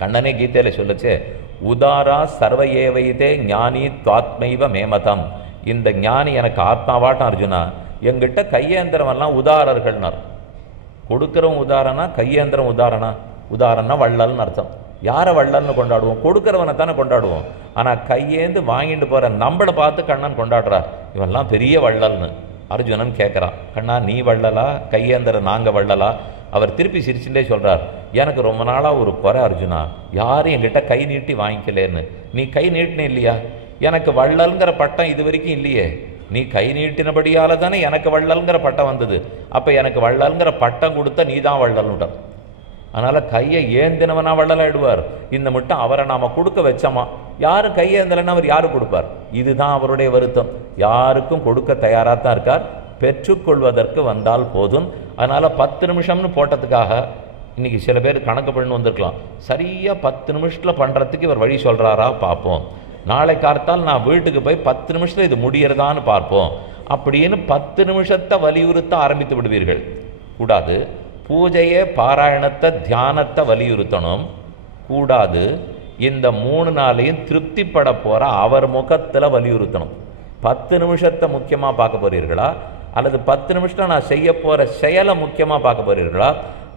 கண்ணனே கீதையில சொல்லச்சே, உதாரா சர்வ ஏவைதே ஞானி துவாத்மைவ மேமதம். இந்த ஞானி எனக்கு ஆத்மாவாட்டம் அர்ஜுனா, எங்கிட்ட கையேந்திரமெல்லாம் உதாரர்கள்னார். கொடுக்குறவன் உதாரணா, கையேந்திரம் உதாரணா? உதாரணா வள்ளல்னு அர்த்தம். யாரை வள்ளல்னு கொண்டாடுவோம்? கொடுக்குறவனை தானே கொண்டாடுவோம். ஆனால் கையேந்து வாங்கிட்டு போகிற நம்மளை பார்த்து கண்ணன் கொண்டாடுறார், இவெல்லாம் பெரிய வள்ளல்னு. அர்ஜுனன் கேட்குறான், கண்ணா நீ வள்ளலா, கையேந்திர நாங்கள் வள்ளலா? அவர் திருப்பி சிரிச்சுட்டே சொல்கிறார், எனக்கு ரொம்ப நாளாக ஒரு குறை அர்ஜுனா, யாரும் என்கிட்ட கை நீட்டி வாங்கிக்கலேன்னு. நீ கை நீட்டின இல்லையா? எனக்கு வள்ளல்ங்கிற பட்டம் இது வரைக்கும் இல்லையே. நீ கை நீட்டினபடியால் தானே எனக்கு வள்ளல்ங்கிற பட்டம் வந்தது. அப்போ எனக்கு வள்ளல்ங்கிற பட்டம் கொடுத்த நீ தான் வள்ளல்னுட்டான். அதனால் கையை ஏந்தினவனா வள்ளலாயிடுவார். இந்த மட்டும் அவரை நாம் கொடுக்க வச்சோமா, யாரும் கையேந்தலைன்னா அவர் யாரு கொடுப்பார்? இதுதான் அவருடைய வருத்தம். யாருக்கும் கொடுக்க தயாராக தான் இருக்கார், பெற்றுக்கொள்வதற்கு வந்தால் போதும். அதனால் 10 நிமிஷம்னு போட்டதுக்காக இன்றைக்கி சில பேர் கணக்கு பண்ணி வந்திருக்கலாம். சரியாக 10 நிமிஷத்தில் பண்ணுறதுக்கு இவர் வழி சொல்கிறாரா பார்ப்போம். நாளை கார்த்தால் நான் வீட்டுக்கு போய் 10 நிமிஷத்தில் இது முடியறதான்னு பார்ப்போம் அப்படின்னு 10 நிமிஷத்தை வலியுறுத்த ஆரம்பித்து விடுவீர்கள். கூடாது. பூஜையே பாராயணத்தை தியானத்தை வலியுறுத்தணும். கூடாது. இந்த 3 நாளையும் திருப்திப்பட போகிற அவர் முகத்தில் வலியுறுத்தணும். 10 நிமிஷத்தை முக்கியமாக பார்க்க போகிறீர்களா, அல்லது 10 நிமிஷத்தில் நான் செய்ய போகிற செயலை முக்கியமாக பார்க்க போகிறீர்களா,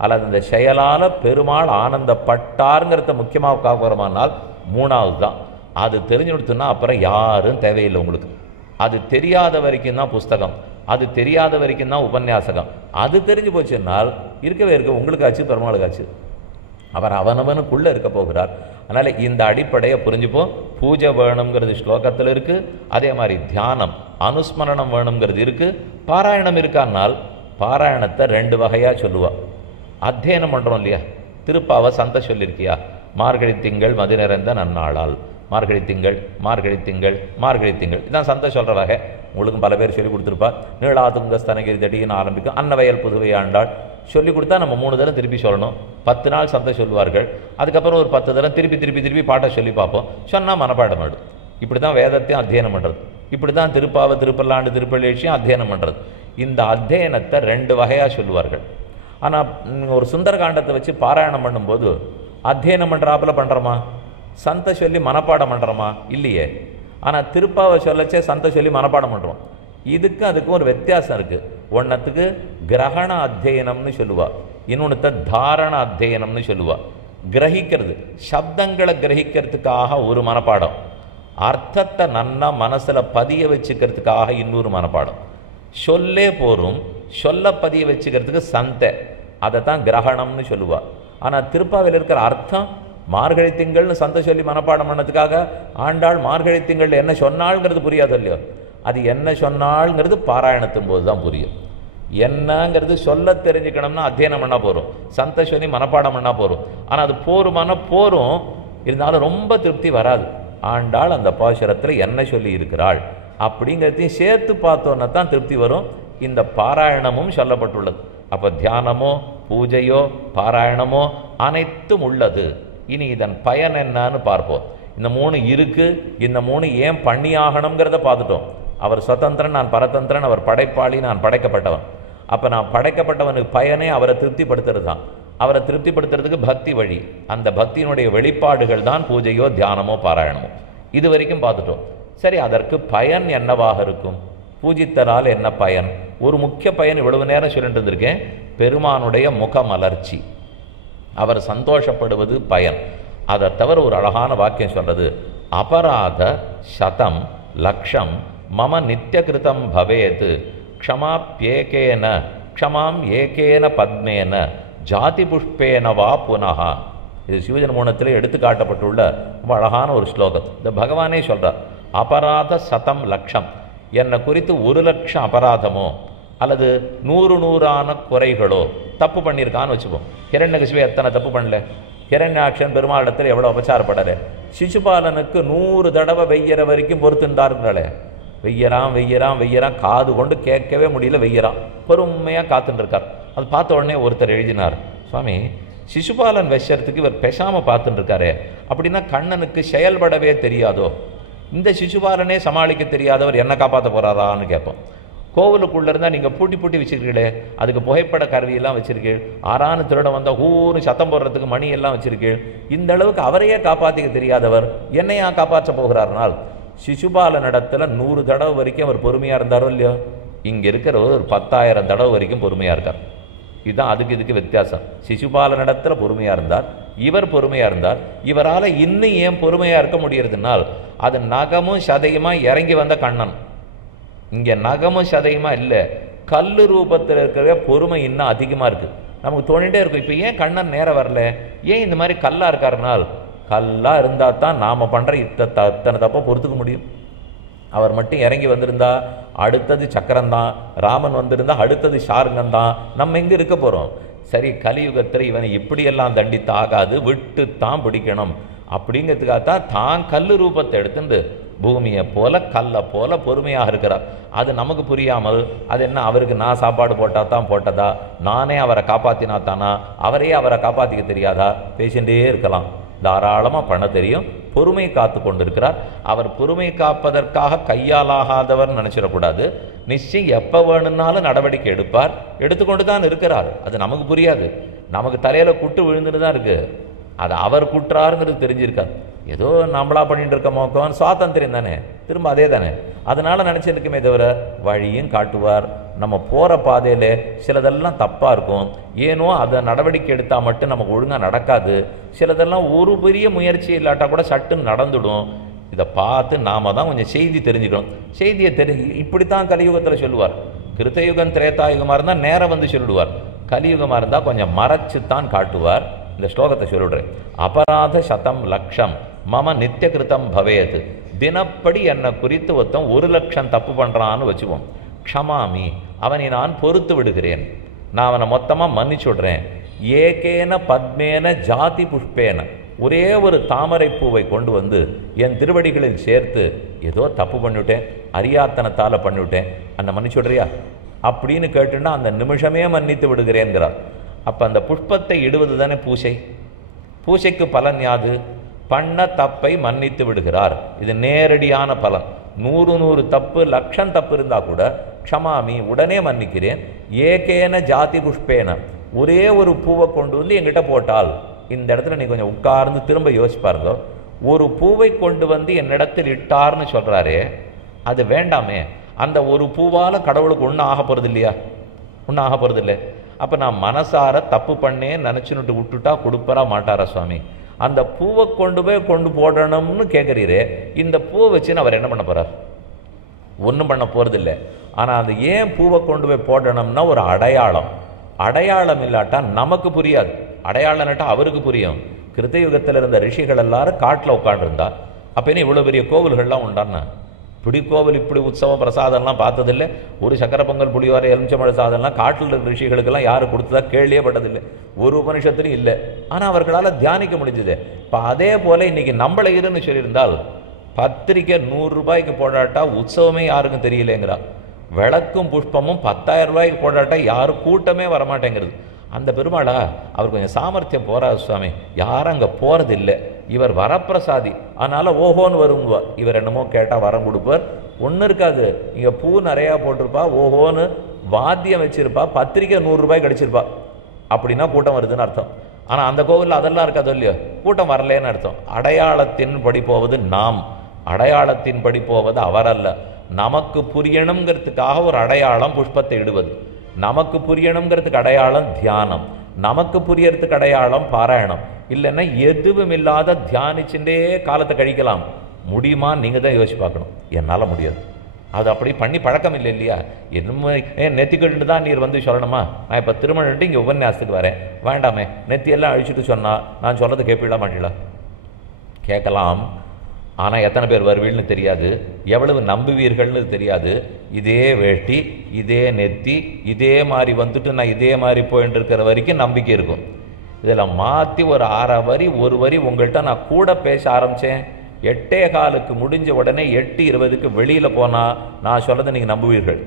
அல்லது இந்த செயலால் பெருமாள் ஆனந்தப்பட்டாருங்கிறத முக்கியமாக பார்க்க போகிறோமானால் 3வது தான். அது தெரிஞ்சு கொடுத்தோன்னா அப்புறம் யாரும் தேவையில்லை உங்களுக்கு. அது தெரியாத வரைக்கும் தான் புஸ்தகம், அது தெரியாத வரைக்கும் தான் உபன்யாசகம். அது தெரிஞ்சு போச்சுன்னால் இருக்கவே இருக்க உங்களுக்காச்சு பெருமாளுக்காச்சு. அவர் அவனவனுக்குள்ளே இருக்க போகிறார். அதனால் இந்த அடிப்படையை புரிஞ்சுப்போம். பூஜை வேணுங்கிறது ஸ்லோகத்தில் இருக்குது. அதே மாதிரி தியானம் அனுஸ்மரணம் வேணுங்கிறது இருக்குது. பாராயணம் இருக்கானால் பாராயணத்தை 2 வகையாக சொல்லுவாள். அத்தியனம் பண்ணுறோம் இல்லையா, திருப்பாவை சந்தை சொல்லியிருக்கியா, மார்கழி திங்கள் மதி நிறைந்த நன்னாளால், மார்கழி திங்கள் மார்கழி திங்கள் மார்கழி திங்கள், இதான் சந்தை சொல்கிற வகை. உங்களுக்கும் பல பேர் சொல்லி கொடுத்துருப்பா. நீளாதுங்க ஸ்தனகிரி தடின்னு ஆரம்பிக்கும். அன்னவயல் புதுவை ஆண்டாள் சொல்லி கொடுத்தா நம்ம 3 தரம் திருப்பி சொல்லணும். 10 நாள் சந்தை சொல்லுவார்கள். அதுக்கப்புறம் ஒரு 10 தரம் திருப்பி திருப்பி திருப்பி பாட்டை சொல்லி பார்ப்போம். சொன்னால் மனப்பாடம் ஆடும். இப்படி தான் வேதத்தையும் அத்தியனம் பண்ணுறது. இப்படி தான் திருப்பாவை திருப்பல்லாண்டு திருப்பள்ளேஷியும் அத்தியனம் பண்ணுறது. இந்த அத்தியனத்தை 2 வகையாக சொல்லுவார்கள். ஆனால் ஒரு சுந்தரகாண்டத்தை வச்சு பாராயணம் பண்ணும்போது அத்தியனம் பண்ணுறாப்புல பண்ணுறோமா, சந்தை சொல்லி மனப்பாடம் பண்ணுறோமா? இல்லையே. ஆனால் திருப்பாவை சொல்லச்சே சந்தை சொல்லி மனப்பாடம் பண்ணுறோம். இதுக்கும் அதுக்கும் ஒரு வித்தியாசம் இருக்குது. ஒன்றத்துக்கு கிரகண அத்தியனம்னு சொல்லுவாள், இன்னொன்று தாரண அத்தியனம்னு சொல்லுவாள். கிரகிக்கிறது, சப்தங்களை கிரகிக்கிறதுக்காக ஒரு மனப்பாடம், அர்த்தத்தை நன்னா மனசில் பதிய வச்சுக்கிறதுக்காக இன்னொரு மனப்பாடம். சொல்லே போரும், சொல்ல பதிய வச்சுக்கிறதுக்கு சந்தை, அதை தான் கிரகணம்னு சொல்லுவாள். ஆனால் திருப்பாவையில் இருக்கிற அர்த்தம் மார்கழி திங்கள்னு சந்தை சொல்லி மனப்பாடம் பண்ணதுக்காக ஆண்டாள் மார்கழி திங்கள் என்ன சொன்னாள்ங்கிறது புரியாது இல்லையோ. அது என்ன சொன்னாள்ங்கிறது பாராயணத்தும் போது தான் புரியும். என்னங்கிறது சொல்ல தெரிஞ்சுக்கணும்னா அத்தியனம் பண்ணால் போகிறோம், சந்தை சொல்லி மனப்பாடம் பண்ணால் போகிறோம். ஆனால் அது போருமான போரும், இருந்தாலும் ரொம்ப திருப்தி வராது. ஆண்டாள் அந்த பாசுரத்தில் என்ன சொல்லி இருக்கிறாள் அப்படிங்கிறதையும் சேர்த்து பார்த்தோன்னா தான் திருப்தி வரும். இந்த பாராயணமும் சொல்லப்பட்டுள்ளது. அப்போ தியானமோ பூஜையோ பாராயணமோ அனைத்தும் உள்ளது. இனி இதன் பயன் என்னன்னு பார்ப்போம். இந்த 3 இருக்குது. இந்த 3 ஏன் பண்ணியாகணுங்கிறத பார்த்துட்டோம். அவர் சுதந்திரன், நான் பரதந்திரன், அவர் படைப்பாளி, நான் படைக்கப்பட்டவன். அப்போ நான் படைக்கப்பட்டவனுக்கு பயனே அவரை திருப்திப்படுத்துறது தான். அவரை திருப்திப்படுத்துறதுக்கு பக்தி வழி. அந்த பக்தியினுடைய வெளிப்பாடுகள் தான் பூஜையோ தியானமோ பாராயணமோ. இது வரைக்கும் பார்த்துட்டோம். சரி, அதற்கு பயன் என்னவாக இருக்கும்? பூஜித்தனால் என்ன பயன்? ஒரு முக்கிய பயன் இவ்வளவு நேரம் சொல்லிட்டு இருந்திருக்கேன். பெருமானுடைய முகமலர்ச்சி, அவர் சந்தோஷப்படுவது பயன். அதை தவிர ஒரு அழகான வாக்கியம் சொல்றது, அபராத சதம் லக்ஷம் மம நித்தியகிருதம் பவேத் க்ஷமாப்யேகேன க்ஷமாம் ஏகேன பத்மேன ஜாதி புஷ்பேன வா புனஹா. இது சிவஜன மூலத்தில் எடுத்து காட்டப்பட்டுள்ள ரொம்ப அழகான ஒரு ஸ்லோகம். இந்த பகவானே சொல்றார், அபராத சதம் லக்ஷம், என்னை குறித்து 1 லட்சம் அபராதமோ அல்லது 100 குறைகளோ தப்பு பண்ணியிருக்கான்னு வச்சுப்போம். ஹிரண்யகசிபு எத்தனை தப்பு பண்ணல? ஹிரண்யாட்சன் பெருமாளிடத்தில் எவ்வளோ அபச்சாரப்படாரு? சிசுபாலனுக்கு 100 தடவை வெய்யற வரைக்கும் பொறுத்துண்டாருங்களே. வெய்யறான் வெய்யறான் வெய்யறான், காது கொண்டு கேட்கவே முடியல, வெய்யறான். பொறுமையாக காத்துட்டு இருக்கார். அது பார்த்த உடனே ஒருத்தர் எழுதினார், சுவாமி சிசுபாலன் விஷயத்துக்கு இவர் பேசாமல் பார்த்துட்டு இருக்காரு, அப்படின்னா கண்ணனுக்கு செயல்படவே தெரியாதோ? இந்த சிசுபாலனே சமாளிக்க தெரியாதவர் என்ன காப்பாற்ற போகிறாரான்னு கேட்போம். கோவிலுக்குள்ளே இருந்தால் நீங்கள் பூட்டி பூட்டி வச்சுருக்கீங்களே, அதுக்கு புகைப்பட கருவியெல்லாம் வச்சுருக்கீள், ஆறான திருடம் வந்தால் ஊன்னு சத்தம் போடுறதுக்கு மணி எல்லாம் வச்சுருக்கீள். இந்த அளவுக்கு அவரையே காப்பாற்றிக்க தெரியாதவர் என்னையா காப்பாற்ற போகிறார்னால், சிசுபாலனிடத்தில் 100 தடவை வரைக்கும் அவர் பொறுமையாக இருந்தாரோ இல்லையோ, இங்கே இருக்கிற ஒரு 10,000 தடவை வரைக்கும் பொறுமையாக இருக்கார். இதுதான் அதுக்கு இதுக்கு வித்தியாசம். சிசுபாலனிடத்தில் பொறுமையாக இருந்தார், இவர் பொறுமையாக இருந்தார். இவரால் இன்னும் ஏன் பொறுமையாக இருக்க முடியறதுனால், அது நகமும் சதையுமாக இறங்கி வந்த கண்ணன். இங்கே நகமும் சதையுமா இல்லை, கல்லு ரூபத்தில் இருக்கிற பொறுமை இன்னும் அதிகமாக இருக்குது. நமக்கு தோணிகிட்டே இருக்கும், இப்போ ஏன் கண்ணன் நேரம் வரல, ஏன் இந்த மாதிரி கல்லாக இருக்காருனால், கல்லாக இருந்தால் தான் நாம் பண்ணுற இத்தனை தப்பை பொறுத்துக்க முடியும். அவர் மட்டும் இறங்கி வந்திருந்தா அடுத்தது சக்கரம்தான், ராமன் வந்திருந்தா அடுத்தது ஷாருங்கந்தான், நம்ம எங்கே இருக்க போகிறோம்? சரி, கலியுகத்தில் இவனை இப்படியெல்லாம் தண்டித்து ஆகாது, விட்டு தான் பிடிக்கணும் அப்படிங்கிறதுக்காகத்தான் தான் கல்லு ரூபத்தை எடுத்துட்டு பூமியை போல கல்லை போல பொறுமையாக இருக்கிறார். அது நமக்கு புரியாமல், அது என்ன அவருக்கு நான் சாப்பாடு போட்டால் தான் போட்டதா, நானே அவரை காப்பாற்றினா தானா, அவரையே அவரை காப்பாற்றிக்க தெரியாதா, பேசிகிட்டே இருக்கலாம். தாராளமாக பண்ண தெரியும், பொறுமை காத்து கொண்டிருக்கிறார். அவர் பொறுமை காப்பதற்காக கையாலாகாதவர் நினச்சிடக்கூடாது. நிச்சயம் எப்போ வேணும்னாலும் நடவடிக்கை எடுப்பார், எடுத்துக்கொண்டு தான் இருக்கிறார். அது நமக்கு புரியாது, நமக்கு தலையில் குட்டு விழுந்துட்டு தான் இருக்குது. அது அவர் குற்றாருங்கிறது தெரிஞ்சிருக்காது. ஏதோ நம்மளா பண்ணிட்டு இருக்க மோக்கம் சுவாதந்திரம் தானே, திரும்ப அதே தானே. அதனால் நினச்சிருக்குமே தவிர வழியும் காட்டுவார். நம்ம போகிற பாதையில் சிலதெல்லாம் தப்பாக இருக்கும், ஏனோ அதை நடவடிக்கை எடுத்தால் மட்டும் நமக்கு ஒழுங்காக நடக்காது. சிலதெல்லாம் ஒரு பெரிய முயற்சி இல்லாட்டா கூட சட்டுன்னு நடந்துடும். இதை பார்த்து நாம் தான் கொஞ்சம் செய்தி தெரிஞ்சுக்கணும். செய்தியை இப்படித்தான் கலியுகத்தில் சொல்லுவார். கிருத்தயுகம் திரேதாயுகமாக இருந்தால் நேரம் வந்து சொல்லிடுவார், கலியுகமாக இருந்தால் கொஞ்சம் மறைச்சு தான் காட்டுவார். இந்த ஸ்லோகத்தை சொல்லிடுறேன். அபராத சதம் லட்சம் மம நித்திய கிருத்தம் பவேது. தினப்படி என்னை குறித்து ஒருத்தன் 1,00,000 தப்பு பண்ணுறான்னு வச்சுப்போம். க்ஷமாமி, அவனை நான் பொறுத்து விடுகிறேன், நான் அவனை மொத்தமாக மன்னிச்சு விடுறேன். ஏகேன பத்மேன ஜாதி புஷ்பேன, ஒரே ஒரு தாமரை பூவை கொண்டு வந்து என் திருவடிகளில் சேர்த்து, ஏதோ தப்பு பண்ணிவிட்டேன், அறியாத்தனத்தால் பண்ணிவிட்டேன், அந்த மன்னிச்சு விடுறியா அப்படின்னு கேட்டுன்னா அந்த நிமிஷமே மன்னித்து விடுகிறேங்கிறார். அப்போ அந்த புஷ்பத்தை இடுவது தானே பூசை. பூசைக்கு பலன் யாது? பண்ண தப்பை மன்னித்து விடுகிறார். இது நேரடியான பலன். 100 தப்பு 1,00,000 தப்பு இருந்தால் கூட க்ஷமாமி, உடனே மன்னிக்கிறேன். ஏகேன ஜாதி புஷ்பேன, ஒரே ஒரு பூவை கொண்டு வந்து என்கிட்ட போட்டால், இந்த இடத்துல நீ கொஞ்சம் உட்கார்ந்து திரும்ப யோசிப்பாருங்க. ஒரு பூவை கொண்டு வந்து என்னிடத்தில் இட்டார்னு சொல்கிறாரே, அது வேண்டாமே. அந்த ஒரு பூவால் கடவுளுக்கு ஒன்றும் ஆக போகிறது இல்லையா? ஒன்றும் ஆக போகிறது இல்லை. அப்போ நான் மனசார தப்பு பண்ணேன்னு நினச்சின்னுட்டு விட்டுட்டா கொடுப்பரா மாட்டாரா சுவாமி? அந்த பூவை கொண்டு போடணும்னு கேட்குறீரே, இந்த பூவை வச்சுன்னு அவர் என்ன பண்ண போகிறார்? ஒன்றும் பண்ண போகிறதில்லை. ஆனால் அது ஏன் பூவை கொண்டு போய் போடணும்னா ஒரு அடையாளம். அடையாளம் இல்லாட்டா நமக்கு புரியாது, அடையாளம் இல்லாட்டா அவருக்கு புரியும். கிருத்தயுகத்தில் இருந்த ரிஷிகள் எல்லாரும் காட்டில் உட்காண்டிருந்தா, அப்போ என்ன இவ்வளோ பெரிய கோவில்கள்லாம் உண்டான்னா? இப்படி கோவில் இப்படி உற்சவம் பிரசாதம்லாம் பார்த்ததில்லை. ஒரு சக்கரை பொங்கல் புளியோரை எலுமிச்சம்பழ சாதம்லாம் காட்டில் இருக்கிற ரிஷிகளுக்கெல்லாம் யாரும் கொடுத்ததா கேள்வியே பட்டதில்லை, ஒரு உபனிஷத்துலையும் இல்லை. ஆனால் அவர்களால் தியானிக்க முடிஞ்சது. இப்போ அதே போல் இன்றைக்கி நம்மளை இருன்னு சொல்லியிருந்தால், பத்திரிக்கை 100 ரூபாய்க்கு போடாட்டா உற்சவமே யாருக்கும் தெரியலேங்கிறா. விளக்கும் புஷ்பமும் 10,000 ரூபாய்க்கு போடாட்டா யாரும் கூட்டமே வரமாட்டேங்கிறது. அந்த பெருமாளா அவர் கொஞ்சம் சாமர்த்தியம் போறாரு சுவாமி, யாரும் அங்கே போகிறதில்லை, இவர் வரப்பிரசாதி, அதனால் ஓஹோன்னு வருங்குவா. இவர் என்னமோ கேட்டால் வரம் கொடுப்பார், ஒன்றும் இருக்காது. இங்கே பூ நிறையா போட்டிருப்பா, ஓஹோன்னு வாத்தியம் வச்சிருப்பா, பத்திரிக்கை 100 ரூபாய்க்கு அடிச்சிருப்பா. அப்படின்னா கூட்டம் வருதுன்னு அர்த்தம். ஆனால் அந்த கோவிலில் அதெல்லாம் இருக்காது இல்லையோ, கூட்டம் வரலேன்னு அர்த்தம். அடையாளத்தின் படி போவது நாம், அடையாளத்தின் படி போவது அவரல்ல. நமக்கு புரியணுங்கிறதுக்காக ஒரு அடையாளம் புஷ்பத்தை இடுவது, நமக்கு புரியணுங்கிறதுக்கு அடையாளம் தியானம், நமக்கு புரியறதுக்கு அடையாளம் பாராயணம். இல்லைன்னா எதுவும் இல்லாத தியானிச்சுட்டே காலத்தை கழிக்கலாம் முடியுமா? நீங்கள் தான் யோசிச்சு பார்க்கணும். என்னால் முடியாது, அது அப்படி பண்ணி பழக்கம் இல்லை இல்லையா? என்ன நெத்திக்கிட்டு தான் நீர் வந்து சொல்லணுமா? நான் இப்போ திருமணம் இங்கே உபன்யாசத்துக்கு வரேன், வேண்டாமே நெத்தியெல்லாம் அழிச்சுட்டு சொன்னால் நான் சொல்கிறது கேட்பீங்களா மாட்டீங்களா? கேட்கலாம். ஆனால் எத்தனை பேர் வருவீள்னு தெரியாது, எவ்வளவு நம்புவீர்கள்னு தெரியாது. இதே வேட்டி, இதே நெத்தி, இதே மாதிரி வந்துட்டு நான் இதே மாதிரி போயிட்டு இருக்கிற வரைக்கும் நம்பிக்கை இருக்கும். இதில் மாற்றி ஒரு 6 வரி 1 வரி உங்கள்கிட்ட நான் கூட பேச ஆரம்பித்தேன், 8:15 முடிஞ்ச உடனே 8:20 வெளியில் போனால் நான் சொல்கிறத நீங்கள் நம்புவீர்கள்.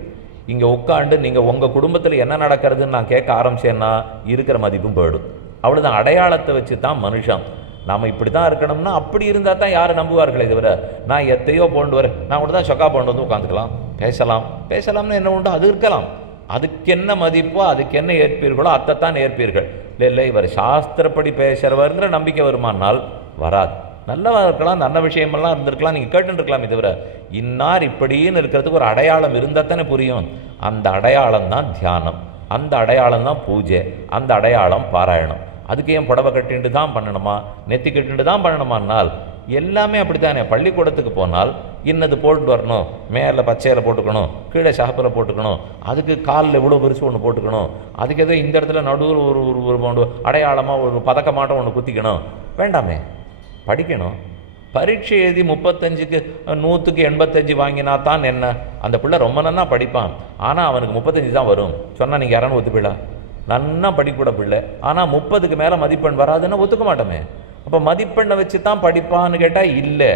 இங்கே உட்காண்டு நீங்கள் உங்கள் குடும்பத்தில் என்ன நடக்கிறதுன்னு நான் கேட்க ஆரம்பித்தேன்னா இருக்கிற மதிப்பும் போயிடும். அவ்வளோதான். அடையாளத்தை வச்சு தான் மனுஷன். நாம் இப்படி தான் இருக்கணும்னா அப்படி இருந்தால் தான் யாரும் நம்புவார்களே தவிர நான் எத்தையோ போண்டு வரேன், நான் கூட தான் சொக்கா போண்டு வந்து உட்காந்துக்கலாம், பேசலாம்னு என்ன உண்டு, அது இருக்கலாம். அதுக்கு என்ன மதிப்போ அதுக்கு என்ன ஏற்பீர்களோ அதைத்தான் ஏற்பீர்கள். இல்லை இவர் சாஸ்திரப்படி பேசுகிறவருங்கிற நம்பிக்கை வருமானால் வராது. நல்லவா இருக்கலாம், நல்ல விஷயமெல்லாம் இருந்திருக்கலாம், நீங்கள் கேட்டுருக்கலாமே தவிர இன்னார் இப்படின்னு இருக்கிறதுக்கு ஒரு அடையாளம் இருந்தால் தானே புரியும். அந்த அடையாளம் தான் தியானம், அந்த அடையாளம் தான் பூஜை, அந்த அடையாளம் பாராயணம். அதுக்கு ஏன் புடவை கட்டிண்டு தான் பண்ணணுமா, நெத்தி கட்டிண்டு தான் பண்ணணுமானால் எல்லாமே அப்படித்தானே. பள்ளிக்கூடத்துக்கு போனால் இன்னது போட்டு வரணும், மேலே பச்சையில் போட்டுக்கணும், கீழே சாப்பில் போட்டுக்கணும், அதுக்கு காலில் இவ்வளோ பெருசு ஒன்று போட்டுக்கணும், அதுக்கு ஏதோ இந்த இடத்துல நடுவில் ஒரு அடையாளமாக ஒரு பதக்கமாட்டம் ஒன்று குத்திக்கணும். வேண்டாமே, படிக்கணும். பரீட்சை எழுதி 35க்கு 100க்கு 85 வாங்கினா தான் என்ன, அந்த பிள்ளை ரொம்ப நன்னா படிப்பான், ஆனால் அவனுக்கு 35 தான் வரும் சொன்னால் நீங்கள் யாரானு ஒத்துப்பிடலாம். நன்னா படிக்கூட பிள்ளை, ஆனால் 30க்கு மேலே மதிப்பெண் வராதுன்னா ஒத்துக்க மாட்டோமே. அப்போ மதிப்பெண்ணை வச்சு தான் படிப்பான்னு கேட்டால் இல்லை,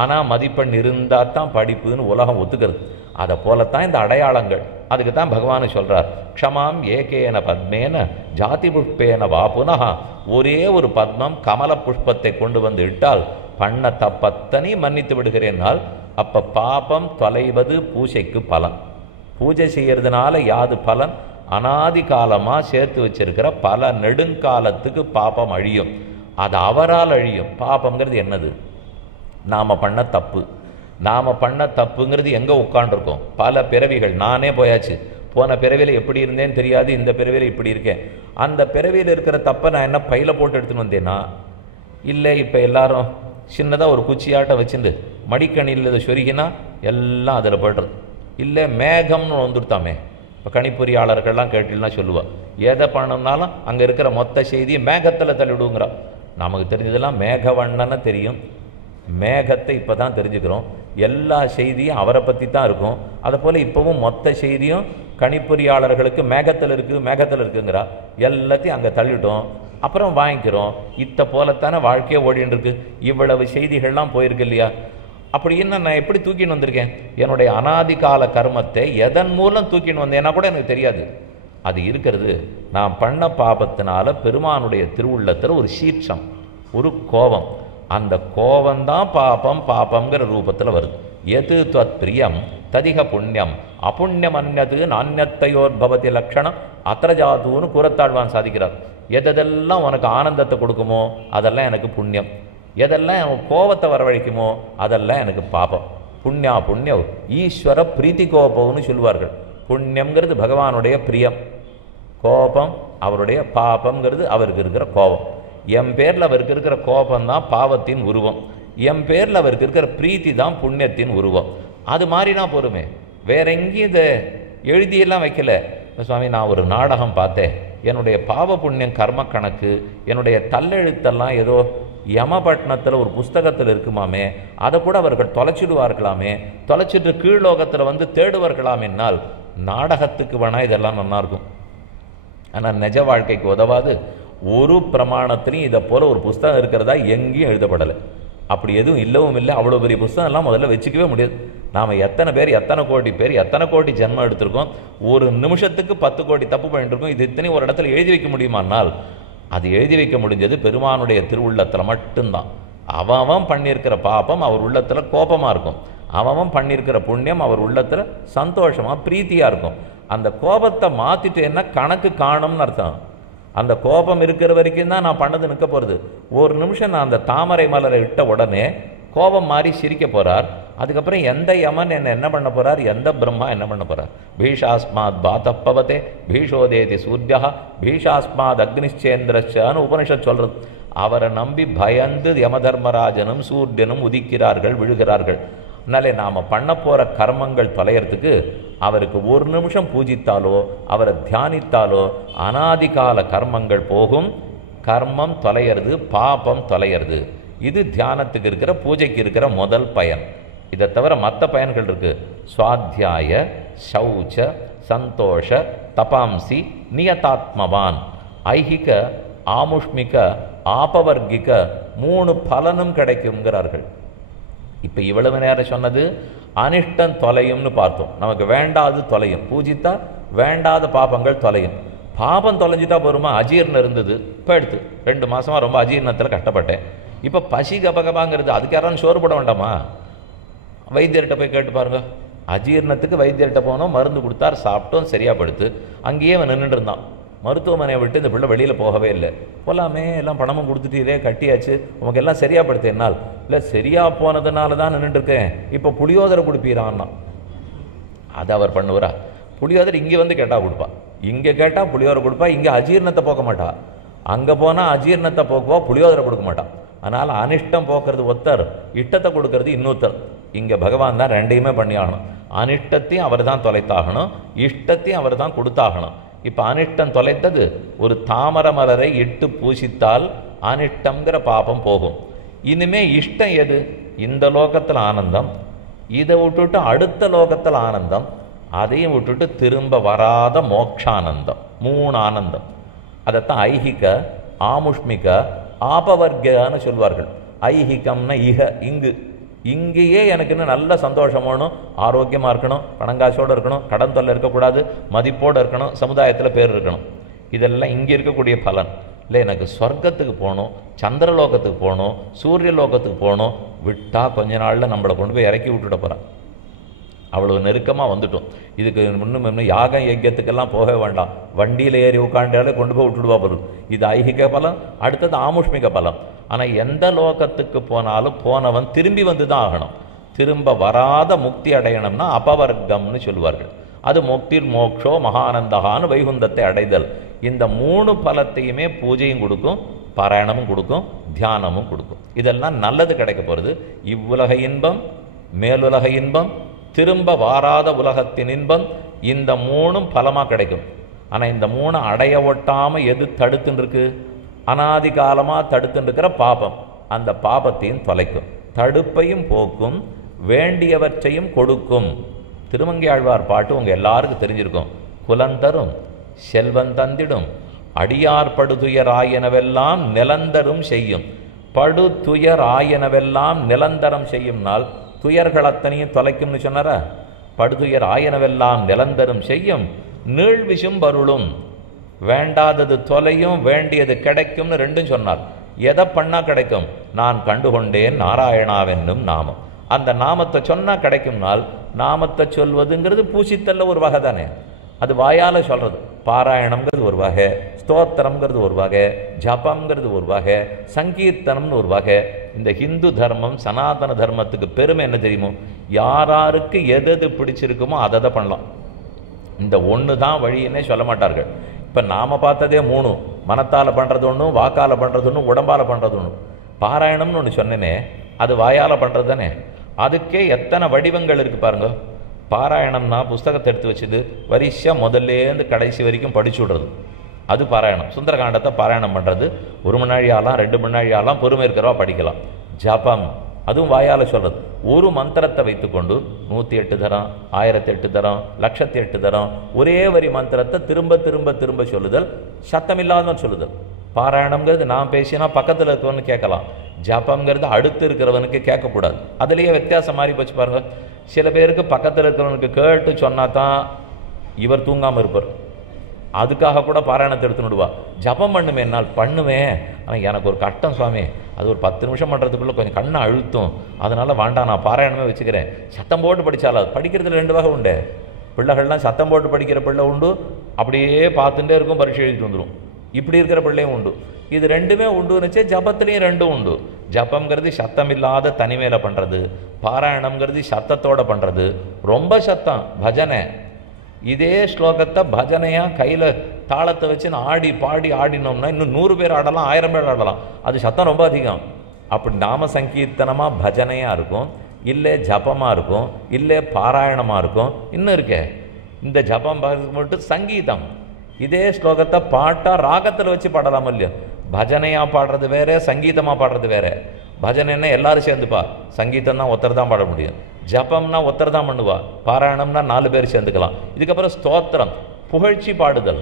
ஆனால் மதிப்பெண் இருந்தால் தான் படிப்புன்னு உலகம் ஒத்துக்கிறது. அதை போலத்தான் இந்த அடையாளங்கள். அதுக்கு தான் பகவான் சொல்கிறார், க்ஷமாம் ஏகேன பத்மேன ஜாதி புஷ்பேன வா புனः. ஒரே ஒரு பத்மம் கமல புஷ்பத்தை கொண்டு வந்து இட்டால் பண்ண தப்பத்தனி மன்னித்து விடுகிறேனால் அப்போ பாபம் தொலைவது பூஜைக்கு பலன். பூஜை செய்யறதுனால யாது பலன், அனாதி காலமாக சேர்த்து வச்சிருக்கிற பல நெடுங்காலத்துக்கு பாபம் அழியும். அது அவரால் அழியும். பாபங்கிறது என்னது, நாம் பண்ண தப்பு. நாம் பண்ண தப்புங்கிறது எங்கே உட்காண்டிருக்கோம், பல பிறவிகள். நானே போயாச்சு, போன பிறவியில் எப்படி இருந்தேன்னு தெரியாது, இந்த பிறவியில் இப்படி இருக்கேன். அந்த பிறவியில் இருக்கிற தப்பை நான் என்ன பையில் போட்டு எடுத்துன்னு வந்தேன்னா, இல்லை இப்போ எல்லாரும் சின்னதாக ஒரு குச்சியாட்டம் வச்சுட்டு மடிக்கணியில் இதை சொருகினா எல்லாம் அதில் போய்டுறது. இல்லை மேகம்னு வந்துடுத்தாமே, இப்போ கணிப்பொறியாளர்கள்லாம் கேட்டீங்கன்னா சொல்லுவாள், எதை பண்ணணும்னாலும் அங்கே இருக்கிற மொத்த செய்தியை மேகத்தில் தள்ளிவிடுங்கிறா. நமக்கு தெரிஞ்சதெல்லாம் மேகவண்ணன்னு தெரியும், மேகத்தை இப்போ தான் தெரிஞ்சுக்கிறோம். எல்லா செய்தியும் அவரை பற்றி தான் இருக்கும். அதை போல் இப்போவும் மொத்த செய்தியும் கணிப்பொறியாளர்களுக்கு மேகத்தில் இருக்குங்கிறா. எல்லாத்தையும் அங்கே தள்ளிட்டோம், அப்புறம் வாங்கிக்கிறோம். இத்தை போலத்தானே வாழ்க்கையே ஓடின்னு இருக்கு. இவ்வளவு செய்திகள்லாம் போயிருக்கு இல்லையா. அப்படின்னு நான் எப்படி தூக்கின்னு வந்திருக்கேன், என்னுடைய அனாதி கால கர்மத்தை எதன் மூலம் தூக்கின்னு வந்தேன்னா கூட எனக்கு தெரியாது. அது இருக்கிறது நான் பண்ண பாபத்தினால பெருமானுடைய திருவுள்ளத்தில் ஒரு சீற்றம், ஒரு கோபம். அந்த கோபந்தான் பாபம்ங்கிற ரூபத்தில் வருது. எது துவத் பிரியம் ததிக புண்ணியம் அபுண்ணியம் அந்நது நானியத்தையோர் பவதி லக்ஷணம் அத்திரஜாதுன்னு கூறத்தாழ்வான் சாதிக்கிறார். எதெல்லாம் உனக்கு ஆனந்தத்தை கொடுக்குமோ அதெல்லாம் எனக்கு புண்ணியம், எதெல்லாம் எனக்கு கோபத்தை வரவழைக்குமோ அதெல்லாம் எனக்கு பாபம். புண்ணியா புண்ணியம் ஈஸ்வர பிரீத்தி கோபம்னு சொல்லுவார்கள். புண்ணியம்ங்கிறது பகவானுடைய பிரியம், கோபம் அவருடைய, பாபம்ங்கிறது அவருக்கு இருக்கிற கோபம். என் பேரில் அவருக்கு இருக்கிற கோபம்தான் பாவத்தின் உருவம், என் பேரில் அவருக்கு இருக்கிற பிரீத்தி தான் புண்ணியத்தின் உருவம். அது மாதிரினா போருமே, வேற எங்கேயும் இதை எழுதியெல்லாம் வைக்கல. சுவாமி நான் ஒரு நாடகம் பார்த்தேன், என்னுடைய பாவ புண்ணியம் கர்ம கணக்கு, என்னுடைய தள்ளெழுத்தெல்லாம் ஏதோ யமபட்னத்தில் ஒரு புஸ்தகத்தில் இருக்குமாமே, அதை கூட அவர்கள் தொலைச்சிடுவார்களாமே, தொலைச்சிட்டு கீழ்லோகத்தில் வந்து தேடுவார்களாமென்னால் நாடகத்துக்கு வேணால் இதெல்லாம் நல்லாயிருக்கும். ஆனால் நிஜ வாழ்க்கைக்கு உதவாது. ஒரு பிரமாணத்திலையும் இதை போல் ஒரு புஸ்தகம் இருக்கிறதா எங்கேயும் எழுதப்படலை. அப்படி எதுவும் இல்லவும் இல்லை. அவ்வளோ பெரிய புஸ்தகம்லாம் முதல்ல வச்சுக்கவே முடியாது. நாம் எத்தனை பேர், எத்தனை கோடி ஜென்மம் எடுத்திருக்கோம், ஒரு நிமிஷத்துக்கு 10 கோடி தப்பு பண்ணிட்டுருக்கோம். இது இத்தனை ஒரு இடத்துல எழுதி வைக்க முடியுமானால் அது எழுதி வைக்க முடிஞ்சது பெருமானுடைய திருவுள்ளத்தில் மட்டும்தான். அவன் பண்ணியிருக்கிற பாபம் அவர் உள்ளத்தில் கோபமாக இருக்கும், அவன் பண்ணியிருக்கிற புண்ணியம் அவர் உள்ளத்தில் சந்தோஷமாக பிரீத்தியாக இருக்கும். அந்த கோபத்தை மாற்றிட்டேன்னா கணக்கு காணும்னு அர்த்தம். அந்த கோபம் இருக்கிற வரைக்கும் தான் நான் பண்ணது நிற்க போகிறது. ஒரு நிமிஷம் நான் அந்த தாமரை மலரை இட்ட உடனே கோபம் மாறி சிரிக்க போகிறார். அதுக்கப்புறம் எந்த யமன் என்ன பண்ண போகிறார், எந்த பிரம்மா என்ன பண்ண போகிறார். பீஷாஸ்மாத் பாத்தப்பவதே பீஷோதேதி சூர்யா பீஷாஸ்மாத் அக்னிச்சேந்திரச்சான்னு உபனிஷத் சொல்கிறது. அவரை நம்பி பயந்து யமதர்மராஜனும் சூரியனும் உதிக்கிறார்கள், விழுகிறார்கள். அதனாலே நாம் பண்ண போகிற கர்மங்கள் தொலைகிறதுக்கு அவருக்கு ஒரு நிமிஷம் பூஜித்தாலோ அவரை தியானித்தாலோ அனாதிகால கர்மங்கள் போகும். கர்மம் தொலைகிறது, பாபம் தொலைகிறது. இது தியானத்துக்கு இருக்கிற, பூஜைக்கு இருக்கிற முதல் பயன். இதை தவிர மற்ற பயன்கள் இருக்குது. சுவாத்தியாய சௌச்ச சந்தோஷ தபாம்சி நியதாத்மவான் ஐஹிக ஆமுஷ்மிக ஆபவர்கிக 3 பலனும் கிடைக்குங்கிறார்கள். இப்போ இவ்வளவு நேரம் சொன்னது அனிஷ்டம் தொலையும்னு பார்த்தோம். நமக்கு வேண்டாது தொலையும், பூஜித்தா வேண்டாத பாபங்கள் தொலையும். பாபம் தொலைஞ்சிட்டா போருமா? அஜீர்ணம் இருந்தது, இப்போ எடுத்து 2 மாசமா ரொம்ப அஜீர்ணத்தில் கஷ்டப்பட்டேன். இப்போ பசி கபகபாங்கிறது, அதுக்கு யாராலும் சோறு போட வேண்டாமா? வைத்தியர்கிட்ட போய் கேட்டு பாருங்க. அஜீர்ணத்துக்கு வைத்தியர்கிட்ட போனோம், மருந்து கொடுத்தார், சாப்பிட்டோம், சரியா படுத்து. அங்கேயே அவன் நின்றுட்டு இருந்தான். மருத்துவமனையை விட்டு இந்த பிள்ளை வெளியில் போகவே இல்லை. போகலாமே, எல்லாம் பணமும் கொடுத்துட்டு இதே கட்டியாச்சு, உனக்கு எல்லாம் சரியா படுத்து. என்னால் இல்லை, சரியா போனதுனால தான் நின்றுட்டுருக்கேன். இப்போ புளியோதரை கொடுப்பீரான்னா அதை அவர் பண்ணுவாரா? புளியோதரை இங்கே வந்து கேட்டால் கொடுப்பா, இங்கே கேட்டால் புளியோதரை கொடுப்பா. இங்கே அஜீர்ணத்தை போக்க மாட்டா, அங்கே போனால் அஜீர்ணத்தை போக்குவா, புளியோதரை கொடுக்க மாட்டான். அதனால் அனிஷ்டம் போக்குறது ஒருத்தர், இஷ்டத்தை கொடுக்கறது இன்னொருத்தர். இங்கே பகவான் தான் ரெண்டையுமே பண்ணி ஆகணும். அனிஷ்டத்தையும் அவர் தான் தொலைத்தாகணும், இஷ்டத்தையும் அவர் தான் கொடுத்தாகணும். இப்போ அனிஷ்டம் தொலைத்தது, ஒரு தாமர மலரை இட்டு பூசித்தால் அனிஷ்டங்கிற பாபம் போகும். இனிமே இஷ்டம் எது? இந்த லோகத்தில் ஆனந்தம், இதை விட்டுட்டு அடுத்த லோகத்தில் ஆனந்தம், அதையும் விட்டுட்டு திரும்ப வராத மோக்ஷானந்தம். 3 ஆனந்தம். அதைத்தான் ஐஹிக, ஆமுஷ்மிக, ஆபவர்க்கன்னு சொல்வார்கள். ஐஹிகம்னா இக, இங்கேயே எனக்கு இன்னும் நல்ல சந்தோஷம் வேணும், ஆரோக்கியமாக இருக்கணும், பணங்காசோடு இருக்கணும், கடன் தொல்லை இருக்கக்கூடாது, மதிப்போடு இருக்கணும், சமுதாயத்தில் பேர் இருக்கணும். இதெல்லாம் இங்கே இருக்கக்கூடிய பலன். இல்லை எனக்கு சொர்க்கத்துக்கு போகணும், சந்திரலோகத்துக்கு போகணும், சூரிய லோகத்துக்கு போகணும், விட்டால் கொஞ்ச நாளில் நம்மளை கொண்டு போய் இறக்கி விட்டுட போகிறான். அவ்வளோ நெருக்கமாக வந்துட்டோம். இதுக்கு இன்னும் யாகம் யஜ்யத்துக்கெல்லாம் போக வேண்டாம், வண்டியில் ஏறி உட்காண்டாலே கொண்டு போய் விட்டுடுவா பொருள். இது ஐஹிக பலம், அடுத்தது ஆமுஷ்மிக பலம். ஆனால் எந்த லோகத்துக்கு போனாலும் போனவன் திரும்பி வந்து தான் ஆகணும். திரும்ப வராத முக்தி அடையணும்னா அபவர்க்கம்னு சொல்லுவார்கள். அது முக்திர் மோக்ஷோ மகானந்தகான்னு வைகுந்தத்தை அடைதல். இந்த 3 பலத்தையுமே பூஜையும் கொடுக்கும், பாராயணமும் கொடுக்கும், தியானமும் கொடுக்கும். இதெல்லாம் நல்லது கிடைக்க போகிறது. இவ்வுலக இன்பம், மேலுலக இன்பம், திரும்ப வாராத உலகத்தின் இன்பம், இந்த 3ம் பலமாக கிடைக்கும். ஆனால் இந்த 3 அடைய ஒட்டாமல் எது தடுத்துன்னு இருக்கு? அனாதி காலமாக தடுத்துன்னு இருக்கிற பாபம். அந்த பாபத்தையும் தொலைக்கும், தடுப்பையும் போக்கும், வேண்டியவற்றையும் கொடுக்கும். திருமங்கையாழ்வார் பாட்டு உங்கள் எல்லாருக்கும் தெரிஞ்சிருக்கும். குலந்தரும் செல்வந்தந்திடும் அடியார் படுதுயர் ஆயனவெல்லாம் நிலந்தரும் செய்யும். படுதுயர் ஆயனவெல்லாம் நிலந்தரம் செய்யும்னால் துயர்கள் அத்தனையும் தொலைக்கும்னு சொன்னாரா? படுதுயர் ஆயனவெல்லாம் நிலந்தரும் செய்யும், நீழ்விசும் பருளும். வேண்டாதது தொலையும், வேண்டியது கிடைக்கும்னு 2ம் சொன்னார். எதை பண்ணா கிடைக்கும்? நான் கண்டுகொண்டேன் நாராயணாவென்னும் நாமம். அந்த நாமத்தை சொன்னா கிடைக்கும்னால், நாமத்தை சொல்வதுங்கிறது பூசித்தல்ல ஒரு வகை தானே, அது வாயால் சொல்றது. பாராயணம்ங்கிறது ஒரு வகை, ஸ்தோத்திரம்ங்கிறது ஒரு வகை, ஜபம்ங்கிறது ஒரு வகை, சங்கீர்த்தனம்னு ஒரு வகை. இந்த ஹிந்து தர்மம், சனாதன தர்மத்துக்கு பெருமை என்ன தெரியுமோ? யாராருக்கு எது பிடிச்சிருக்குமோ அதை பண்ணலாம். இந்த ஒன்று தான் வழின்னே சொல்ல மாட்டார்கள். இப்போ நாம் பார்த்ததே 3, மனத்தால் பண்ணுறது ஒன்று, வாக்கால் பண்ணுறது ஒன்று, உடம்பால் பண்ணுறது ஒன்று. பாராயணம்னு ஒன்று சொன்னேனே, அது வாயால் பண்ணுறது தானே. அதுக்கே எத்தனை வடிவங்கள் இருக்குது பாருங்க. பாராயணம்னா புஸ்தகத்தை எடுத்து வச்சுது வரிசையாக முதல்லேருந்து கடைசி வரைக்கும் படிச்சு விடுறது, அது பாராயணம். சுந்தரகாண்டத்தை பாராயணம் பண்ணுறது 1 மணி நேரம் ஆகலாம், 2 மணி நேரம் ஆகலாம், பொறுமை இருக்கிறவா படிக்கலாம். ஜபம், அதுவும் வாயால் சொல்கிறது. ஒரு மந்திரத்தை வைத்துக்கொண்டு 108 தரம், 1008 தரம், 1008 தரம், ஒரே வரி மந்திரத்தை திரும்ப திரும்ப திரும்ப சொல்லுதல், சத்தமில்லாத சொல்லுதல். பாராயணம்ங்கிறது நான் பேசினா பக்கத்தில் இருக்கவனு கேட்கலாம், ஜபம்ங்கிறது அடுத்து இருக்கிறவனுக்கு கேட்கக்கூடாது. அதுலேயே வித்தியாசம் மாறி போச்சு பாருங்க. சில பேருக்கு பக்கத்தில் இருக்கிறவனுக்கு கேட்டு சொன்னா தான் இவர் தூங்காமல் இருப்பார், அதுக்காக கூட பாராயணத்தை எடுத்துனுடுவா. ஜபம் பண்ணுமே, என்னால் பண்ணுவேன், ஆனால் எனக்கு ஒரு கட்டம் சுவாமி, அது ஒரு 10 நிமிஷம் பண்ணுறதுக்குள்ளே கொஞ்சம் கண்ணை அழுத்தும், அதனால் வேண்டாம் நான் பாராயணமே வச்சுக்கிறேன். சத்தம் போட்டு படித்தாலும் அது படிக்கிறதுல 2 வகை உண்டு. பிள்ளைகள்லாம் சத்தம் போட்டு படிக்கிற பிள்ளை உண்டு, அப்படியே பார்த்துட்டே இருக்கும், பரீட்சை எழுதிட்டு வந்துடும். இப்படி இருக்கிற பிள்ளையும் உண்டு. இது 2மே உண்டுன்னு ஜபத்துலேயும் 2ம் உண்டு. ஜபம்ங்கிறது சத்தம் இல்லாத தனிமையில் பண்ணுறது, பாராயணம்ங்கிறது சத்தத்தோடு பண்ணுறது. ரொம்ப சத்தம் பஜனை, இதே ஸ்லோகத்தை பஜனையாக கையில் தாளத்தை வச்சு ஆடி பாடி ஆடினோம்னா இன்னும் 100 பேர் ஆடலாம், 1000 பேர் ஆடலாம். அது சத்தம் ரொம்ப அதிகம். அப்படி நாம சங்கீர்த்தனமாக பஜனையாக இருக்கும், இல்லை ஜபமாக இருக்கும், இல்லை பாராயணமாக இருக்கும். இன்னும் இருக்கே இந்த ஜபம் மட்டும் சங்கீதம். இதே ஸ்லோகத்தை பாட்டாக ராகத்தில் வச்சு பாடலாம் இல்லையோ? பஜனையாக பாடுறது வேற, சங்கீதமாக பாடுறது வேற. பஜனைன்னா எல்லாரும் சேர்ந்துப்பா, சங்கீதம் தான் ஒருத்தர் தான் பாட முடியும், ஜபம்னா ஒருத்தர் தான் பண்ணுவா, பாராயணம்னா 4 பேர் சேர்ந்துக்கலாம். இதுக்கப்புறம் ஸ்தோத்திரம், புகழ்ச்சி பாடுதல்,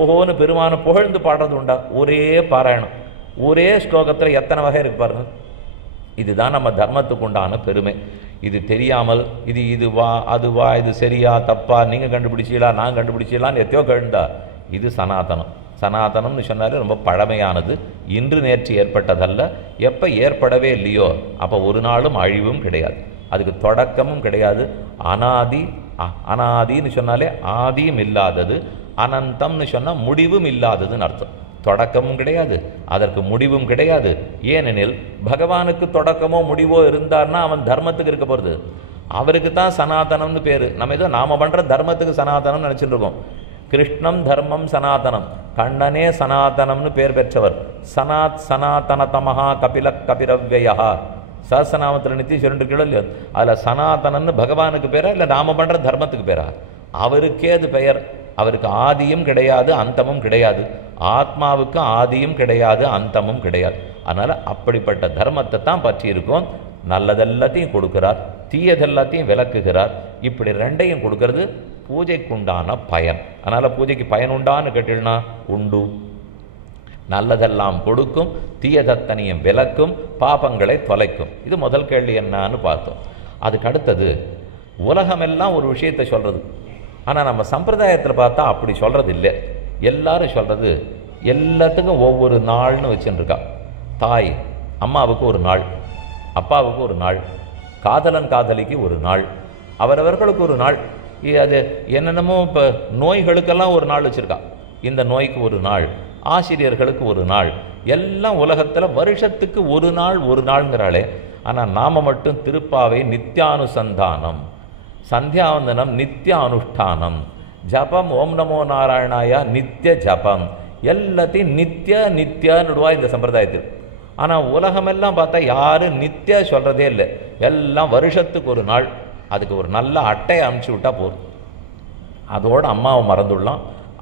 ஓஹோன்னு பெருமான புகழ்ந்து பாடுறது உண்டா? ஒரே பாராயணம், ஒரே ஸ்லோகத்தில் எத்தனை வகை இருக்கு பாருங்க. இதுதான் நம்ம தர்மத்துக்கு உண்டான பெருமை. இது தெரியாமல் இது வா அது வா, இது சரியா தப்பா, நீங்கள் கண்டுபிடிச்சீங்களா நான் கண்டுபிடிச்சீங்களான்னு எத்தையோ கேளுந்தா இது சனாதனம். சனாதனம்னு சொன்னாலே ரொம்ப பழமையானது, இன்று நேற்று ஏற்பட்டதல்ல. எப்போ ஏற்படவே இல்லையோ அப்போ ஒரு நாளும் அழிவும் கிடையாது, அதுக்கு தொடக்கமும் கிடையாது. அனாதி, அனாதின்னு சொன்னாலே ஆதியும் இல்லாதது, அனந்தம்னு சொன்னால் முடிவும் இல்லாததுன்னு அர்த்தம். தொடக்கமும் கிடையாது, அதற்கு முடிவும் கிடையாது. ஏனெனில் பகவானுக்கு தொடக்கமோ முடிவோ இருந்தார்னா அவன் தர்மத்துக்கு இருக்க போகிறது. அவருக்கு தான் சனாதனம்னு பேர். நம்ம ஏதோ நாம பண்ணுற தர்மத்துக்கு சனாதனம் நினச்சிட்டு இருக்கோம். கிருஷ்ணம் தர்மம் சனாதனம், கண்ணனே சனாதனம்னு பேர் பெற்றவர். சனாத் சனாதனதமஹா கபில கபிரவ்யா, சஹஸ்ரநாமத்தில் நித்தியஸ்வரன் இருக்கோ இல்லையோ, அதில் சனாதனன்னு பகவானுக்கு பேரா இல்லை நாம பண்ணுற தர்மத்துக்கு பேரா? அவருக்கே அது பெயர். அவருக்கு ஆதியும் கிடையாது அந்தமும் கிடையாது, ஆத்மாவுக்கு ஆதியும் கிடையாது அந்தமும் கிடையாது. அதனால் அப்படிப்பட்ட தர்மத்தை தான் பற்றி இருக்கோம். நல்லதெல்லாத்தையும் கொடுக்கிறார், தீயதெல்லாத்தையும் விளக்குகிறார். இப்படி ரெண்டையும் கொடுக்கறது பூஜைக்குண்டான பயன். அதனால் பூஜைக்கு பயன் உண்டான்னு கேட்டீங்கன்னா உண்டு. நல்லதெல்லாம் கொடுக்கும், தீயதத்தனையும் விளக்கும், பாபங்களை தொலைக்கும். இது முதல் கேள்வி என்னன்னு பார்த்தோம். அதுக்கு அடுத்தது உலகமெல்லாம் ஒரு விஷயத்தை சொல்கிறது. ஆனால் நம்ம சம்பிரதாயத்தில் பார்த்தா அப்படி சொல்கிறது இல்லை. எல்லாரும் சொல்கிறது எல்லாத்துக்கும் ஒவ்வொரு நாள்னு வச்சுருக்கா. தாய் அம்மாவுக்கு ஒரு நாள், அப்பாவுக்கு ஒரு நாள், காதலன் காதலிக்கு ஒரு நாள், அவரவர்களுக்கு ஒரு நாள். அது என்னென்னமோ இப்போ நோய்களுக்கெல்லாம் ஒரு நாள் வச்சுருக்கா. இந்த நோய்க்கு ஒரு நாள், ஆசிரியர்களுக்கு ஒரு நாள், எல்லாம் உலகத்தில் வருஷத்துக்கு ஒரு நாள் ஒரு நாள்ங்கிறாளே. ஆனால் நாம் மட்டும் திருப்பாவை நித்தியானுசந்தானம், சந்தியாவந்தனம் நித்திய அனுஷ்டானம், ஜபம் ஓம் நமோ நாராயணாயா நித்திய ஜபம், எல்லாத்தையும் நித்திய நித்தியன்னுடுவா இந்த சம்பிரதாயத்தில். ஆனால் உலகமெல்லாம் பார்த்தா யாரும் நித்திய சொல்கிறதே இல்லை. எல்லாம் வருஷத்துக்கு ஒரு நாள். அதுக்கு ஒரு நல்ல அட்டையை அனுப்பிச்சி விட்டால் போதும். அதோட அம்மாவை மறந்துடலாம்,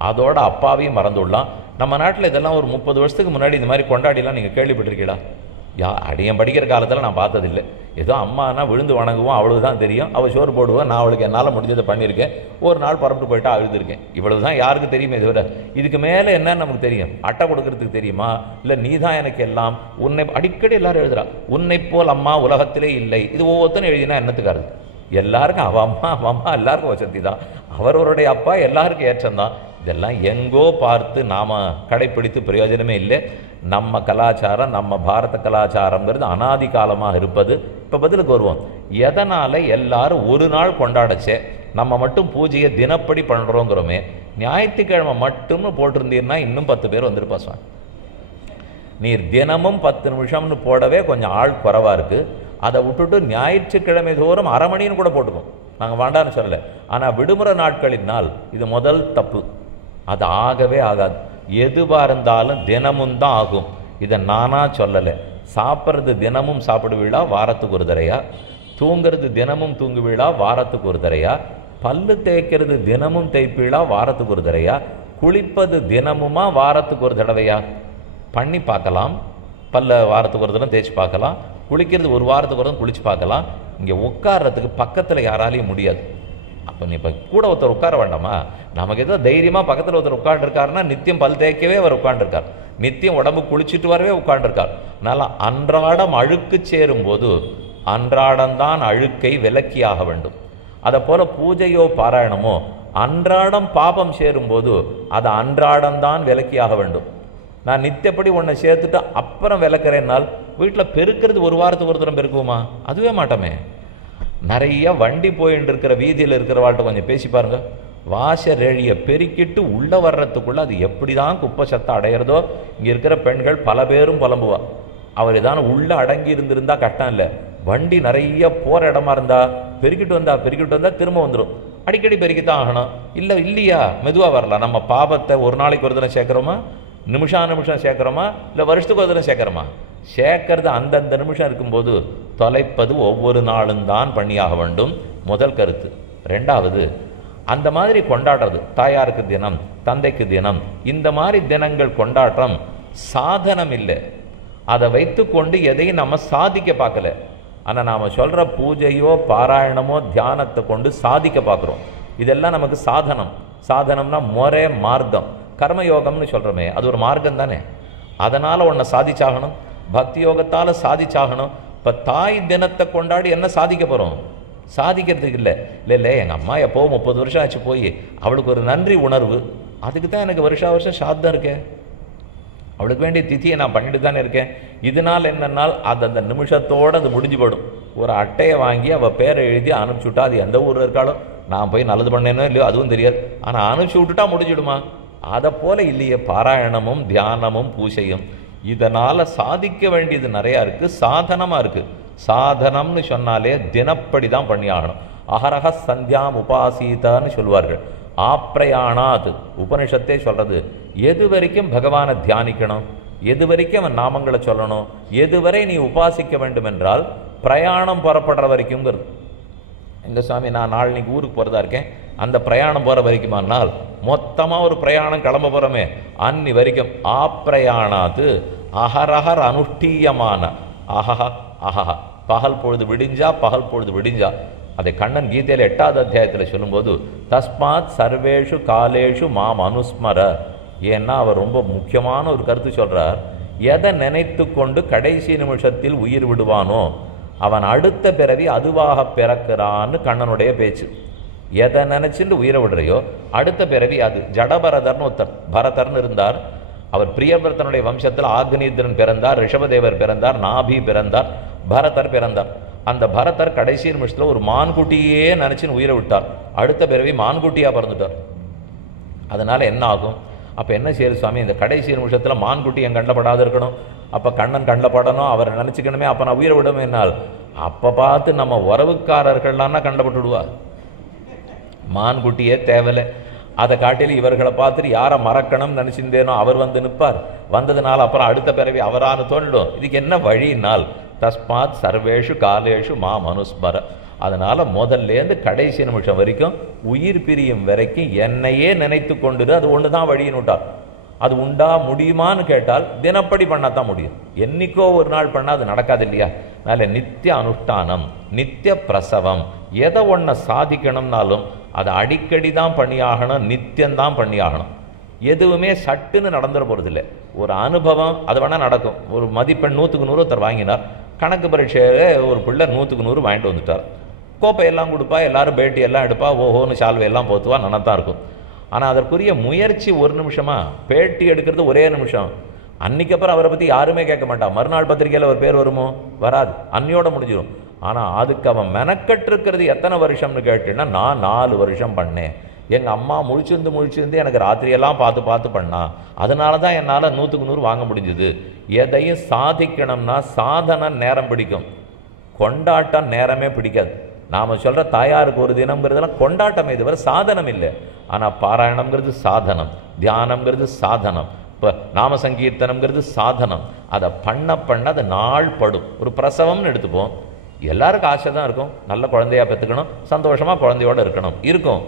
அதோட அப்பாவையும் மறந்துடலாம். நம்ம நாட்டில் இதெல்லாம் ஒரு 30 வருஷத்துக்கு முன்னாடி இந்த மாதிரி கொண்டாடிலாம் நீங்கள் கேள்விப்பட்டிருக்கீங்களா? அடியன் படிக்கிற காலத்தில் நான் பார்த்ததில்லை. ஏதோ அம்மானா விழுந்து வணங்குவோம், அவ்வளவு தான் தெரியும். அவள் சோறு போடுவோம், நான் அவளுக்கு என்னால் முடிஞ்சதை பண்ணியிருக்கேன். ஒரு நாள் புறப்பட்டு போயிட்டா அழுதுருக்கேன், இவ்வளவு தான் யாருக்கு தெரியுமே தவிர இதுக்கு மேலே என்னன்னு நமக்கு தெரியும்? அட்டை கொடுக்கறதுக்கு தெரியுமா? இல்லை நீ தான் எனக்கு எல்லாம், உன்னை அடிக்கடி எல்லாரும் எழுதுறா, உன்னை போல் அம்மா உலகத்திலே இல்லை. இது ஒவ்வொருத்தரும் எழுதினா என்னத்துக்காரு? எல்லாருக்கும் அவ அம்மா எல்லாருக்கும் வசதி தான், அவரவருடைய அப்பா எல்லாருக்கும் ஏற்றம்தான். இதெல்லாம் எங்கோ பார்த்து நாம் கடைப்பிடித்து பிரயோஜனமே இல்லை. நம்ம கலாச்சாரம், நம்ம பாரத கலாச்சாரங்கிறது அனாதி காலமாக இருப்பது. இப்போ பதிலுக்கு வருவோம். எதனால் எல்லாரும் ஒரு நாள் கொண்டாடச்சே, நம்ம மட்டும் பூஜையை தினப்படி பண்ணுறோங்கிறோமே. ஞாயிற்றுக்கிழமை மட்டும்னு போட்டிருந்தீர்னா இன்னும் 10 பேர் வந்திருப்பா சுவாமி. நீர் தினமும் 10 நிமிஷம்னு போடவே கொஞ்சம் ஆள் குறைவாக இருக்குது. அதை விட்டுட்டு ஞாயிற்றுக்கிழமை தோறும் அரை மணின்னு கூட போட்டுக்கோம், நாங்கள் வேண்டான்னு சொல்லலை. ஆனால் விடுமுறை நாட்களினால் இது முதல் தப்பு. அது ஆகவே ஆகாது. எதுவாக இருந்தாலும் தினமும் தான் ஆகும். இதை நானாக சொல்லலை. சாப்பிட்றது தினமும் சாப்பிடுவீளா வாரத்துக்கு ஒரு தரையா? தூங்கிறது தினமும் தூங்குவீளா வாரத்துக்கு ஒரு தரையா? பல்லு தேய்க்கிறது தினமும் தேய்ப்பீளா வாரத்துக்கு ஒரு தரையா? குளிப்பது தினமுமா வாரத்துக்கு ஒரு தடவையா? பண்ணி பார்க்கலாம். பல்ல வாரத்துக்கு ஒரு தடவை தேய்ச்சி பார்க்கலாம். குளிக்கிறது ஒரு வாரத்துக்கு ஒரு தடவை குளிச்சு பார்க்கலாம். இங்கே உட்கார்றதுக்கு பக்கத்தில் யாராலையும் முடியாது. அப்போ நீ இப்போ கூட ஒருத்தர் உட்கார வேண்டாமா? நமக்கு ஏதோ தைரியமாக பக்கத்தில் ஒருத்தர் உட்காந்துருக்காருன்னா நித்தியம் பல் தேய்க்கவே அவர் உட்காந்துருக்கார், நித்தியம் உடம்பு குளிச்சுட்டு வரவே உட்காந்துருக்கார். அதனால் அன்றாடம் அழுக்கு சேரும்போது அன்றாடம்தான் அழுக்கை விலக்கியாக வேண்டும். அதை போல் பூஜையோ பாராயணமோ அன்றாடம் பாபம் சேரும்போது அதை அன்றாடம்தான் விலக்கியாக வேண்டும். நான் நித்தியப்படி உன்னை சேர்த்துட்டு அப்புறம் விளக்குறேன்னால் வீட்டில் பெருக்கிறது ஒரு வாரத்துக்கு ஒரு தரம் பெருக்குவோமா? அதுவே மாட்டோமே. நிறைய வண்டி போயின்னு இருக்கிற வீதியில் இருக்கிறவாள்கிட்ட கொஞ்சம் பேசி பாருங்க. வாசரேழியை பெருக்கிட்டு உள்ளே வர்றதுக்குள்ளே அது எப்படி தான் குப்பை சத்தம் அடையிறதோ. இங்கே இருக்கிற பெண்கள் பல பேரும் புலம்புவா. அவர் ஏதான உள்ளே அடங்கி இருந்திருந்தா கஷ்டம் இல்லை. வண்டி நிறைய போகிற இடமா இருந்தால் பெருக்கிட்டு வந்தால் திரும்ப வந்துடும். அடிக்கடி பெருக்கித்தான் ஆகணும். இல்லையா மெதுவாக வரலாம். நம்ம பாபத்தை ஒரு நாளைக்கு ஒரு தினம் சேர்க்குறோமா, நிமிஷம் சேர்க்குறோமா, இல்லை வருஷத்துக்கு ஒரு தினம் சேர்க்குறோமா? சேர்க்கறது அந்தந்த நிமிஷம் இருக்கும்போது தொலைப்பது ஒவ்வொரு நாளும் தான் பண்ணியாக வேண்டும். முதல் கருத்து. ரெண்டாவது, அந்த மாதிரி கொண்டாடுறது, தாயாருக்கு தினம், தந்தைக்கு தினம், இந்த மாதிரி தினங்கள் கொண்டாடுறோம் சாதனம் இல்லை. அதை வைத்து கொண்டு எதையும் நம்ம சாதிக்க பார்க்கல. ஆனால் நாம் சொல்கிற பூஜையோ பாராயணமோ தியானத்தை கொண்டு சாதிக்க பார்க்குறோம். இதெல்லாம் நமக்கு சாதனம். சாதனம்னா முறை, மார்க்கம். கர்மயோகம்னு சொல்கிறோமே, அது ஒரு மார்க்கம் தானே. அதனால் ஒன்றை சாதிச்சாகணும். பக்தி யோகத்தால் சாதிச்சாகணும். இப்போ தாய் தினத்தை கொண்டாடி என்ன சாதிக்க போகிறோம்? சாதிக்கிறதுக்கு இல்லை. எங்கள் அம்மா எப்போ 30 வருஷம் ஆச்சு போய் அவளுக்கு ஒரு நன்றி உணர்வு. அதுக்கு தான் எனக்கு வருஷா வருஷம் சாத்தம் இருக்கேன், அவளுக்கு வேண்டிய திதியை நான் பண்ணிட்டு தானே இருக்கேன். இதனால் என்னன்னால் அது அந்த நிமிஷத்தோடு அது முடிஞ்சு போயிடும். ஒரு அட்டையை வாங்கி அவள் பேரை எழுதி அனுப்பிச்சுட்டா, அது எந்த ஊரில் இருக்காளோ, நான் போய் நல்லது பண்ணேனோ இல்லையோ அதுவும் தெரியாது, ஆனால் அனுப்பிச்சு விட்டுட்டா முடிஞ்சிடுமா? அதை போல இல்லையே பாராயணமும் தியானமும் பூஜையும். இதனால் சாதிக்க வேண்டியது நிறையா இருக்குது, சாதனமாக இருக்குது. சாதனம்னு சொன்னாலே தினப்படி தான் பண்ணி ஆகணும். அகரக சந்தியாம் உபாசீதான்னு சொல்லுவார்கள். ஆப்ரயாணாத் உபனிஷத்தே சொல்றது. எது வரைக்கும் பகவானை தியானிக்கணும், எது வரைக்கும் அவன் நாமங்களை சொல்லணும், எதுவரை நீ உபாசிக்க வேண்டும் என்றால் பிரயாணம் புறப்படுற வரைக்கும்ங்கிறது. எங்கள் சுவாமி நான் நாளைக்கு ஊருக்கு போகிறதா இருக்கேன், அந்த பிரயாணம் போகிற வரைக்குமானால் மொத்தமாக ஒரு பிரயாணம் கிளம்ப போகிறோமே அன்னி வரைக்கும் ஆப்ரயாணாத்து அகரஹர் அனுஷ்டீயமான அஹஹா அஹஹா பகல் பொழுது விடிஞ்சா பகல் பொழுது விடிஞ்சா. அதை கண்ணன் கீதையில் 8வது அத்தியாயத்தில் சொல்லும்போது தஸ்மாத் சர்வேஷு காலேஷு மாம் அனுஸ்மர. ஏன்னா அவர் ரொம்ப முக்கியமான ஒரு கருத்து சொல்கிறார். எதை நினைத்து கொண்டு கடைசி நிமிஷத்தில் உயிர் விடுவானோ அவன் அடுத்த பிறவி அதுவாக பிறக்கிறான்னு கண்ணனுடைய பேச்சு. எதை நினைச்சுட்டு உயிரை விடுறையோ அடுத்த பிறவி அது. ஜடபரதர்னு ஒருத்தர் பரதர்னு இருந்தார். அவர் பிரியவர்த்தனுடைய வம்சத்தில் ஆக்னீந்திரன் பிறந்தார், ரிஷபதேவர் பிறந்தார், நாபி பிறந்தார், பரதர் பிறந்தார். அந்த பரதர் கடைசி நிமிஷத்தில் ஒரு மான்குட்டியே நினச்சின்னு உயிரை விட்டார். அடுத்த பிறவி மான்குட்டியாக பிறந்துட்டார். அதனால் என்ன ஆகும்? அப்போ என்ன செய்யுது சுவாமி, இந்த கடைசி நிமிஷத்தில் மான்குட்டி என் கண்டப்படாத இருக்கணும், அப்போ கண்ணன் கண்டப்படணும், அவரை நினச்சிக்கணுமே, அப்போ நான் உயிரை விடணும் என்னால். அப்போ பார்த்து நம்ம உறவுக்காரர்கள்லாம் கண்டப்பட்டுடுவா. மான்குட்டியே தேவையில்லை. அதை காட்டில் இவர்களை பார்த்துட்டு யாரை மறக்கணும்னு நினச்சிருந்தேனோ அவர் வந்து நிற்பார். வந்ததுனால அப்புறம் அடுத்த பிறவி அவரானு தோண்டிடும். இதுக்கு என்ன வழியினால் தஸ்மாத் சர்வேஷு காலேஷு மா மனுஸ்மர. அதனால் முதல்லேருந்து கடைசி நிமிஷம் வரைக்கும் உயிர் பிரியும் வரைக்கும் என்னையே நினைத்து கொண்டுரு. அது ஒன்று தான் வழின்னு விட்டார். அது உண்டா முடியுமான்னு கேட்டால் தினப்படி பண்ணாதான் முடியும். என்னைக்கோ ஒரு நாள் பண்ணால் அது நடக்காது இல்லையா? அதனால் நித்திய அனுஷ்டானம், நித்திய பிரசவம். எதை ஒன்றை சாதிக்கணும்னாலும் அதை அடிக்கடி தான் பண்ணியாகணும், நித்தியம்தான் பண்ணியாகணும். எதுவுமே சட்டுன்னு நடந்துட போகிறதில்லை. ஒரு அனுபவம் அது வேணால் நடக்கும். ஒரு மதிப்பெண் 100க்கு 100 ஒருத்தர் வாங்கினார். கணக்கு பரீட்சையில் ஒரு பிள்ளை 100க்கு 100 வாங்கிட்டு வந்துட்டார். கோப்பையெல்லாம் கொடுப்பா, எல்லாரும் பேட்டி எல்லாம் எடுப்பா, ஓஹோன்னு சால்வையெல்லாம் போத்துவா, நல்லா தான் இருக்கும். ஆனால் அதற்குரிய முயற்சி ஒரு நிமிஷமா, பேட்டி எடுக்கிறது ஒரே நிமிஷம். அன்னைக்கு அப்புறம் அவரை பற்றி யாருமே கேட்க மாட்டான். மறுநாள் பத்திரிகையில் ஒரு பேர் வருமோ? வராது, அன்னியோட முடிஞ்சிடும். ஆனால் அதுக்கு அவன் மெனக்கட்டிருக்கிறது எத்தனை வருஷம்னு கேட்டீங்கன்னா, நான் 4 வருஷம் பண்ணேன். எங்கள் அம்மா முழிச்சிருந்து எனக்கு ராத்திரியெல்லாம் பார்த்து பண்ணா. அதனால தான் என்னால் 100க்கு 100 வாங்க முடிஞ்சுது. எதையும் சாதிக்கணும்னா சாதனை நேரம் பிடிக்கும், கொண்டாட்டம் நேரமே பிடிக்காது. நாம் சொல்கிற தாயாருக்கு ஒரு தினம்ங்கிறதுலாம் கொண்டாட்டம், இதுவரை சாதனம் இல்லை. ஆனால் பாராயணம்ங்கிறது சாதனம், தியானம்ங்கிறது சாதனம், இப்போ நாம சங்கீர்த்தனம்ங்கிறது சாதனம். அதை பண்ண அது நாள் படும். ஒரு பிரசவம்னு எடுத்துப்போம், எல்லாருக்கும் ஆசை தான் இருக்கும், நல்ல குழந்தையாக பெற்றுக்கணும், சந்தோஷமாக குழந்தையோடு இருக்கும்.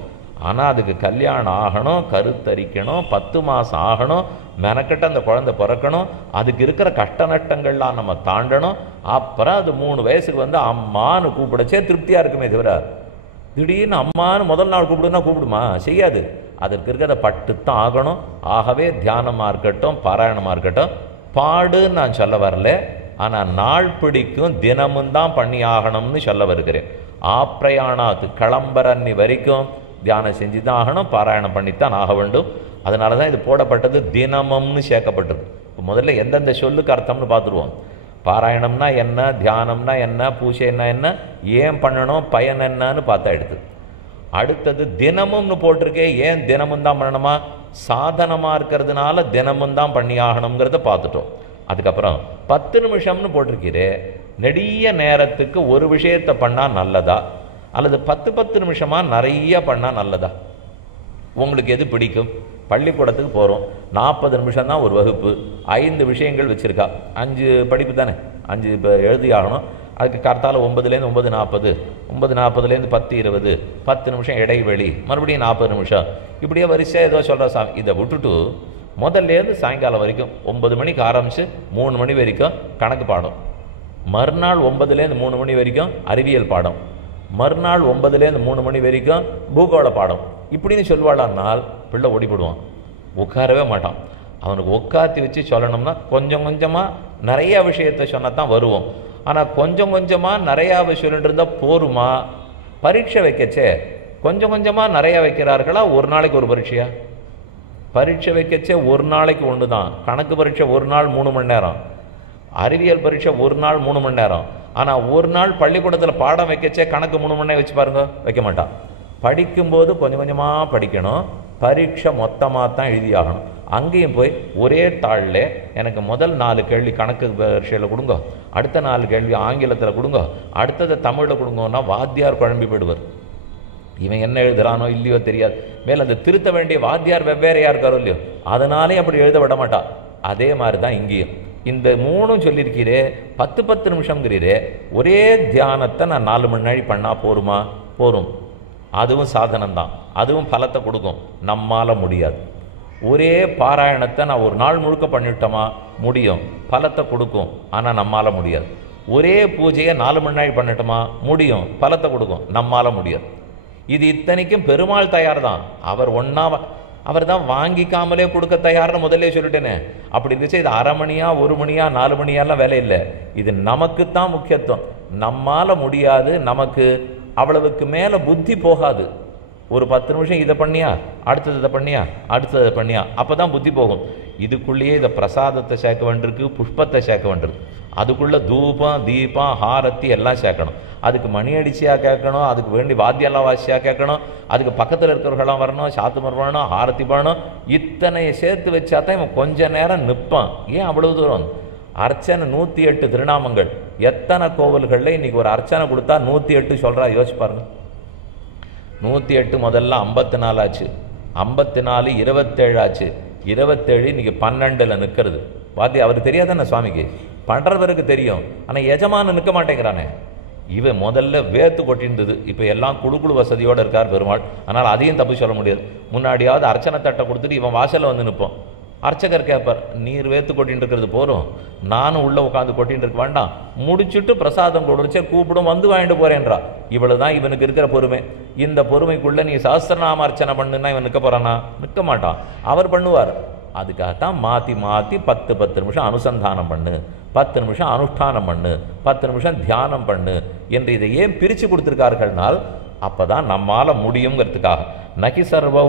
ஆனால் அதுக்கு கல்யாணம் ஆகணும், கருத்தரிக்கணும், 10 மாதம் ஆகணும், மெனக்கட்ட அந்த குழந்தை பிறக்கணும், அதுக்கு இருக்கிற கஷ்ட நஷ்டங்கள்லாம் நம்ம தாண்டணும். அப்புறம் அது 3 வயசுக்கு வந்து அம்மானு கூப்பிடச்சே திருப்தியாக இருக்குமே தவிர, திடீர்னு அம்மானு முதல் நாள் கூப்பிடுன்னா கூப்பிடுமா? செய்யாது. அதற்கு இருக்கிறத பட்டுத்தான் ஆகணும். ஆகவே தியானமாக இருக்கட்டும், பாராயணமாக இருக்கட்டும், பாடுன்னு நான் சொல்ல வரல. ஆனால் நாள் பிடிக்கும், தினமும் தான் பண்ணி ஆகணும்னு சொல்ல வருகிறேன். ஆப்ரயாணாத்து கிளம்பரன்னி வரைக்கும் தியானம் செஞ்சு தான் ஆகணும், பாராயணம் பண்ணித்தான் ஆக வேண்டும். அதனால தான் இது போடப்பட்டது, தினமும்னு சேர்க்கப்பட்டது. இப்போ முதல்ல எந்தெந்த சொல்லுக்கு அர்த்தம்னு பார்த்துருவோம். பாராயணம்னா என்ன, தியானம்னா என்ன, பூஜைன்னா என்ன, ஏன் பண்ணணும், பயன் என்னன்னு பார்த்தா எடுத்து. அடுத்தது தினமும்னு போட்டிருக்கே, ஏன் தினமும் தான் பண்ணணுமா? சாதனமாக இருக்கிறதுனால தினமும் தான் பண்ணி ஆகணுங்கிறத பார்த்துட்டோம். அதுக்கப்புறம் 10 நிமிஷம்னு போட்டிருக்கிறே, நெடிய நேரத்துக்கு ஒரு விஷயத்தை பண்ணால் நல்லதா, அல்லது 10 நிமிஷமாக நிறைய பண்ணால் நல்லதா? உங்களுக்கு எது பிடிக்கும்? பள்ளிக்கூடத்துக்கு போகிறோம், 40 நிமிஷம் தான் ஒரு வகுப்பு, 5 விஷயங்கள் வச்சுருக்கா, 5 படிப்பு தானே, 5 இப்போ எழுதி ஆகணும். அதுக்கு கரெக்டால் 9லேருந்து 9:40, 9:40லேருந்து 10:20, 10 நிமிஷம் இடைவெளி, மறுபடியும் 40 நிமிஷம், இப்படியே வரிசையாக ஏதோ சொல்கிற சாமி. இதை விட்டுட்டு முதல்லேருந்து சாயங்காலம் வரைக்கும் 9 மணிக்கு ஆரம்பித்து 3 மணி வரைக்கும் கணக்கு பாடம், மறுநாள் 9லேருந்து 3 மணி வரைக்கும் அறிவியல் பாடம், மறுநாள் 9லேருந்து 3 மணி வரைக்கும் பூகோள பாடம், இப்படின்னு சொல்வாளானால் பிள்ளை ஓடிப்படுவான், உட்காரவே மாட்டான். அவனுக்கு உட்காத்தி வச்சு சொல்லணும்னா கொஞ்சம் கொஞ்சமாக நிறையா விஷயத்தை சொன்னால் தான் வருவோம். ஆனால் கொஞ்சம் கொஞ்சமாக நிறையா சொல்லிட்டு இருந்தால் போருமா? பரீட்சை வைக்கச்சே கொஞ்சம் கொஞ்சமாக நிறையா வைக்கிறார்களா? ஒரு நாளைக்கு ஒரு பரீட்சையா? பரீட்சை வைக்கச்சே ஒரு நாளைக்கு ஒன்று தான். கணக்கு பரீட்சை ஒரு நாள் 3 மணி நேரம், அறிவியல் பரீட்சை ஒரு நாள் 3 மணி நேரம். ஆனால் ஒரு நாள் பள்ளிக்கூடத்தில் பாடம் வைக்கச்சே கணக்கு 3 மணி நேரம் வச்சு பாருங்க, வைக்க மாட்டான். படிக்கும்போது கொஞ்சம் கொஞ்சமாக படிக்கணும், பரீட்சை மொத்தமாக தான் எழுதியாகணும். அங்கேயும் போய் ஒரே தாளில் எனக்கு முதல் 4 கேள்வி கணக்கு பரீட்சையில் கொடுங்க, அடுத்த 4 கேள்வி ஆங்கிலத்தில் கொடுங்க, அடுத்தது தமிழில் கொடுங்கன்னா வாத்தியார் குழம்பி போயிடுவார். இவன் என்ன எழுதுறானோ இல்லையோ தெரியாது. மேலே அந்த திருத்த வேண்டிய வாத்தியார் வெவ்வேறையாக இருக்காரோ இல்லையோ, அதனாலே அப்படி எழுத விட மாட்டான். அதே மாதிரி தான் இங்கேயும் இந்த 3ம் சொல்லியிருக்கிறே, 10 நிமிஷங்கிறீரே, ஒரே தியானத்தை நான் 4 மணி நேரம் பண்ணால் போருமா? போரும். அதுவும் சாதனம்தான், அதுவும் பலத்தை கொடுக்கும். நம்மால் முடியாது. ஒரே பாராயணத்தை நான் ஒரு நாள் முழுக்க பண்ணிவிட்டோமா? முடியும், பலத்தை கொடுக்கும். ஆனால் நம்மால் முடியாது. ஒரே பூஜையை 4 மணி நேரம் பண்ணிட்டோமா? முடியும், பலத்தை கொடுக்கும். நம்மால் முடியாது. இது இத்தனைக்கும் பெருமாள் தயார் தான். அவர் தான் வாங்கிக்காமலே கொடுக்க தயார்னு முதல்ல சொல்லிட்டேனே. அப்படி இருந்துச்சு இது 1/2 மணியா 1 மணியா 4 மணியாலாம் வேலை இல்லை. இது நமக்குத்தான் முக்கியத்துவம். நம்மால் முடியாது, நமக்கு அவ்வளவுக்கு மேலே புத்தி போகாது. ஒரு 10 நிமிஷம் இதை பண்ணியா, அடுத்தது இதை பண்ணியா, அடுத்தது இதை பண்ணியா, அப்போ தான் புத்தி போகும். இதுக்குள்ளேயே இதை பிரசாதத்தை சேர்க்க வேண்டியிருக்கு, புஷ்பத்தை சேர்க்க வேண்டியிருக்கு. அதுக்குள்ளே தூபம் தீபம் ஹாரத்தி எல்லாம் சேர்க்கணும். அதுக்கு மணி அடிச்சியாக கேட்கணும், அதுக்கு வேண்டி வாத்தியெல்லாம் வாசியாக கேட்கணும், அதுக்கு பக்கத்தில் இருக்கிறவர்களாம் வரணும், சாத்துமர் பண்ணணும், ஹாரத்தி பண்ணணும். இத்தனையை சேர்த்து வச்சா தான் இவன் கொஞ்ச நேரம் நிற்பான். ஏன் அவ்வளவு தூரம்? அர்ச்சனை 108 திருநாமங்கள். எத்தனை கோவில்களில் இன்னைக்கு ஒரு அர்ச்சனை கொடுத்தா 108 சொல்கிறா? யோசிச்சு பாருங்க. 108 முதல்ல 54 ஆச்சு, 54 27 ஆச்சு, 27 இன்னைக்கு 12ல் நிற்கிறது. வாத்தி அவருக்கு தெரியாதானே சுவாமிக்கு? பண்ணுறவருக்கு தெரியும், ஆனால் எஜமான நிற்க மாட்டேங்கிறானே. இவன் முதல்ல வேத்து கொட்டிருந்தது, இப்போ எல்லாம் குழு வசதியோடு இருக்கார் பெருமாள். அதனால் அதையும் தப்பு சொல்ல முடியாது. முன்னாடியாவது அர்ச்சனை தட்டை கொடுத்துட்டு இவன் வாசலில் வந்து நிற்போம். அர்ச்சகர் கேட்பார், நீர் வேத்து கொட்டின்னு இருக்கிறது போகிறோம், நானும் உள்ளே உட்காந்து கொட்டின்னு இருக்க வேண்டாம், முடிச்சுட்டு பிரசாதம் கொடுச்சே கூப்பிடும், வந்து வாங்கிட்டு போகிறேன்றா. இவ்வளவு தான் இவனுக்கு இருக்கிற பொறுமை. இந்த பொறுமைக்குள்ளே நீ சஹஸ்ரநாம அர்ச்சனை பண்ணுன்னா இவன் நிற்க போகிறானா? நிற்க மாட்டான். அவர் பண்ணுவார். அதுக்காகத்தான் மாற்றி மாற்றி 10 நிமிஷம் அனுசந்தானம் பண்ணு, 10 நிமிஷம் அனுஷ்டானம் பண்ணு, 10 நிமிஷம் தியானம் பண்ணு என்று இதை ஏன் பிரித்து கொடுத்துருக்கார்கள்னால் அப்போ தான் நம்மால் முடியுங்கிறதுக்காக. நகி சர்வோ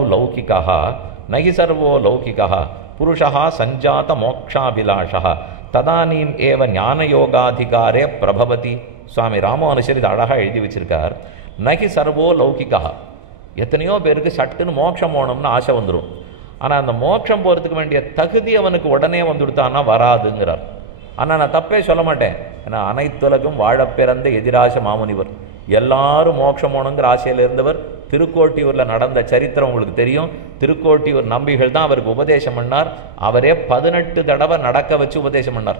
லௌகிகா புருஷா சஞ்சாத மோக்ஷாபிலாஷா ததானீம் ஏவ ஞானயோகாதிகாரே பிரபவதி. சுவாமி ராமானுஷர் இது அழகாக எழுதி வச்சிருக்கார். நகி சர்வோ லௌகிகா. எத்தனையோ பேருக்கு சட்டுன்னு மோட்சம் போகணும்னு ஆசை வந்துடும். ஆனால் அந்த மோட்சம் போகிறதுக்கு வேண்டிய தகுதி அவனுக்கு உடனே வந்துவிட்டான்னா வராதுங்கிறார். ஆனால் நான் தப்பே சொல்ல மாட்டேன். ஏன்னா அனைத்துலகும் வாழ பிறந்த எதிராச மாமுனிவர், எல்லாரும் மோட்சம் போகணுங்கிற ஆசையில் இருந்தவர். திருக்கோட்டியூரில் நடந்த சரித்திரம் உங்களுக்கு தெரியும். திருக்கோட்டியூர் நம்பிகள் தான் அவருக்கு உபதேசம் பண்ணார். அவரே 18 தடவை நடக்க வச்சு உபதேசம் பண்ணார்.